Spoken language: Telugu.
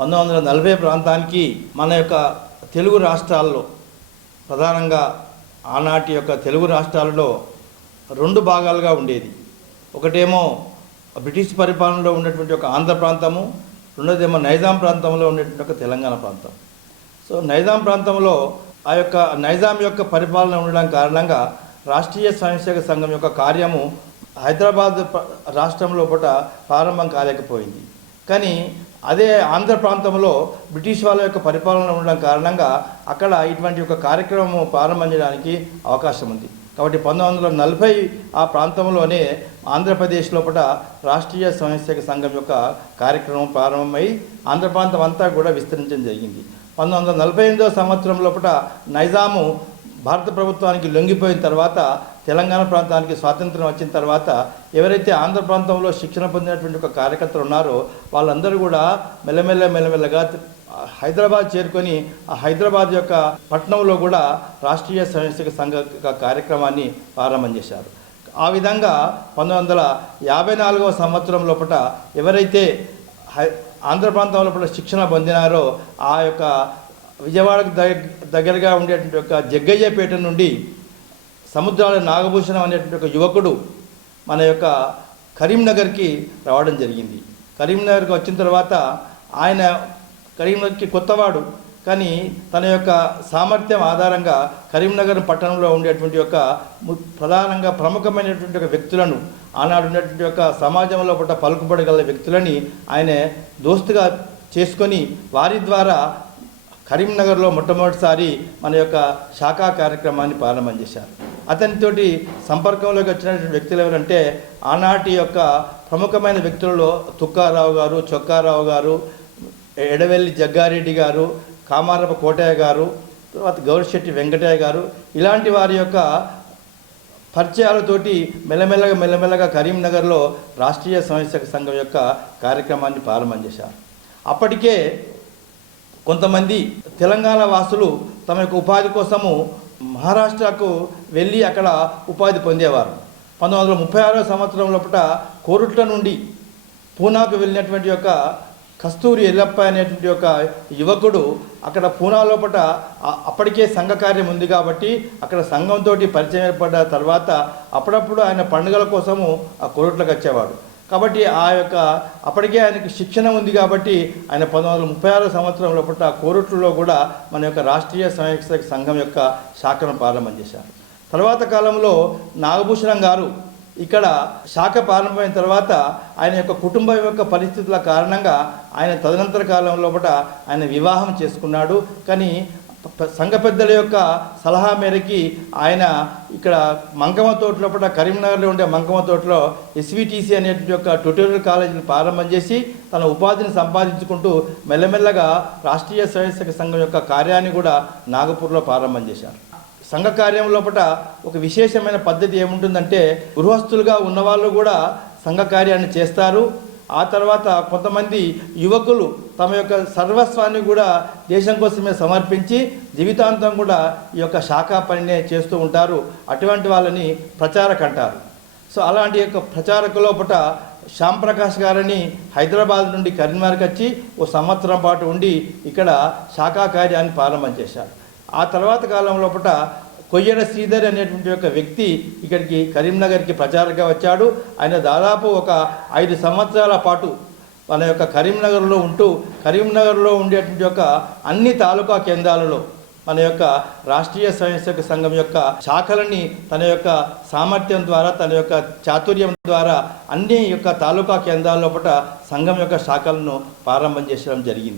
1940 ప్రాంతానికి మన యొక్క తెలుగు రాష్ట్రాల్లో ప్రధానంగా ఆనాటి యొక్క తెలుగు రాష్ట్రాలలో రెండు భాగాలుగా ఉండేది. ఒకటేమో బ్రిటిష్ పరిపాలనలో ఉన్నటువంటి ఒక ఆంధ్ర ప్రాంతము, రెండోదేమో నైజాం ప్రాంతంలో ఉండేటువంటి ఒక తెలంగాణ ప్రాంతం. సో నైజాం ప్రాంతంలో ఆ యొక్క నైజాం యొక్క పరిపాలన ఉండడం కారణంగా రాష్ట్రీయ స్వయంసేవక సంఘం యొక్క కార్యము హైదరాబాద్ రాష్ట్రంలో ప్రారంభం కాలేకపోయింది. కానీ అదే ఆంధ్ర ప్రాంతంలో బ్రిటిష్ వాళ్ళ యొక్క పరిపాలన ఉండడం కారణంగా అక్కడ ఇటువంటి ఒక కార్యక్రమం ప్రారంభం చేయడానికి అవకాశం ఉంది. కాబట్టి 1940 ఆ ప్రాంతంలోనే ఆంధ్రప్రదేశ్ లోపల రాష్ట్రీయ స్వయంసేవక సంఘం యొక్క కార్యక్రమం ప్రారంభమై ఆంధ్ర ప్రాంతం అంతా కూడా విస్తరించడం జరిగింది. 1948వ సంవత్సరం లోపల నైజాము భారత ప్రభుత్వానికి లొంగిపోయిన తర్వాత తెలంగాణ ప్రాంతానికి స్వాతంత్రం వచ్చిన తర్వాత ఎవరైతే ఆంధ్ర ప్రాంతంలో శిక్షణ పొందినటువంటి ఒక కార్యకర్తలు ఉన్నారో వాళ్ళందరూ కూడా మెల్లమెల్లగా హైదరాబాద్ చేరుకొని ఆ హైదరాబాద్ యొక్క పట్టణంలో కూడా రాష్ట్రీయ స్వయంసేవక సంఘ కార్యక్రమాన్ని ప్రారంభం చేశారు. ఆ విధంగా 1954వ సంవత్సరం లోపల ఎవరైతే ఆంధ్ర ప్రాంతం లోపల శిక్షణ పొందినారో ఆ యొక్క విజయవాడకు దగ్గరగా ఉండేటువంటి ఒక జగ్గయ్యపేట నుండి సముద్రాల నాగభూషణం అనేటువంటి ఒక యువకుడు మన యొక్క కరీంనగర్కి రావడం జరిగింది. కరీంనగర్కి వచ్చిన తర్వాత ఆయన కరీంనగర్కి కొత్తవాడు, కానీ తన యొక్క సామర్థ్యం ఆధారంగా కరీంనగర్ పట్టణంలో ఉండేటువంటి యొక్క ప్రధానంగా ప్రముఖమైనటువంటి ఒక వ్యక్తులను ఆనాడు ఉండేటువంటి యొక్క సమాజంలో పలుకుబడగల వ్యక్తులని ఆయన దోస్తుగా చేసుకొని వారి ద్వారా కరీంనగర్లో మొట్టమొదటిసారి మన యొక్క శాఖా కార్యక్రమాన్ని ప్రారంభం చేశారు. అతనితోటి సంపర్కంలోకి వచ్చినటువంటి వ్యక్తులు ఎవరంటే ఆనాటి యొక్క ప్రముఖమైన వ్యక్తులలో తుక్కారావు గారు, చొక్కారావు గారు, ఎడవెల్లి జగ్గారెడ్డి గారు, కామారప కోటయ్య గారు, తర్వాత గౌరిశెట్టి వెంకటయ్య గారు, ఇలాంటి వారి యొక్క పరిచయాలతోటి మెల్లమెల్లగా కరీంనగర్లో రాష్ట్రీయ స్వయంసేవక సంఘం యొక్క కార్యక్రమాన్ని ప్రారంభం చేశారు. అప్పటికే కొంతమంది తెలంగాణ వాసులు తమ యొక్క ఉపాధి కోసము మహారాష్ట్రకు వెళ్ళి అక్కడ ఉపాధి పొందేవారు. 1936వ సంవత్సరం లోపల కోరుట్ల నుండి పూనాకు వెళ్ళినటువంటి యొక్క కస్తూరి ఎల్లప్ప అనేటువంటి ఒక యువకుడు అక్కడ పూనా లోపల అప్పటికే సంఘ కార్యం ఉంది కాబట్టి అక్కడ సంఘంతో పరిచయం ఏర్పడ్డ తర్వాత అప్పుడప్పుడు ఆయన పండుగల కోసము ఆ కోరుట్లకు వచ్చేవాడు. కాబట్టి ఆ యొక్క అప్పటికే ఆయనకి శిక్షణ ఉంది కాబట్టి ఆయన 1936 సంవత్సరం లోపల కోరుట్లలో కూడా మన యొక్క రాష్ట్రీయ స్వయంసేవక సంఘం యొక్క శాఖను ప్రారంభం చేశారు. తర్వాత కాలంలో నాగభూషణం గారు ఇక్కడ శాఖ ప్రారంభమైన తర్వాత ఆయన యొక్క కుటుంబం యొక్క పరిస్థితుల కారణంగా ఆయన తదనంతర కాలం లోపల ఆయన వివాహం చేసుకున్నాడు. కానీ సంఘ పెద్దల యొక్క సలహా మేరకి ఆయన ఇక్కడ మంకమ్మ తోట లోపల కరీంనగర్లో ఉండే మంకమ్మ తోటలో SVTC అనేటువంటి యొక్క ట్యుటోరియల్ కాలేజీని ప్రారంభం చేసి తన ఉపాధిని సంపాదించుకుంటూ మెల్లమెల్లగా రాష్ట్రీయ స్వయంసేవక సంఘం యొక్క కార్యాన్ని కూడా నాగపూర్లో ప్రారంభం చేశారు. సంఘ కార్యం లోపల ఒక విశేషమైన పద్ధతి ఏముంటుందంటే గృహస్థులుగా ఉన్నవాళ్ళు కూడా సంఘ కార్యాన్ని చేస్తారు. ఆ తర్వాత కొంతమంది యువకులు తమ యొక్క సర్వస్వాన్ని కూడా దేశం కోసమే సమర్పించి జీవితాంతం కూడా ఈ యొక్క శాఖా పనినే చేస్తూ ఉంటారు. అటువంటి వాళ్ళని ప్రచారక అంటారు. సో అలాంటి యొక్క ప్రచారక లోపల శ్యాంప్రకాష్ గారని హైదరాబాద్ నుండి కరీంనగర్కి వచ్చి ఓ సంవత్సరం పాటు ఉండి ఇక్కడ శాఖా కార్యాన్ని ప్రారంభం చేశారు. ఆ తర్వాత కాలం లోపల కొయ్యడ శ్రీధర్ అనేటువంటి ఒక వ్యక్తి ఇక్కడికి కరీంనగర్కి ప్రచారంగా వచ్చాడు. ఆయన దాదాపు ఒక 5 సంవత్సరాల పాటు మన యొక్క కరీంనగర్లో ఉంటూ కరీంనగర్లో ఉండేటువంటి యొక్క అన్ని తాలూకా కేంద్రాలలో మన యొక్క రాష్ట్రీయ స్వయంసేవక సంఘం యొక్క శాఖలని తన యొక్క సామర్థ్యం ద్వారా తన యొక్క చాతుర్యం ద్వారా అన్ని యొక్క తాలూకా కేంద్రాల లోపల సంఘం యొక్క శాఖలను ప్రారంభం చేయడం జరిగింది.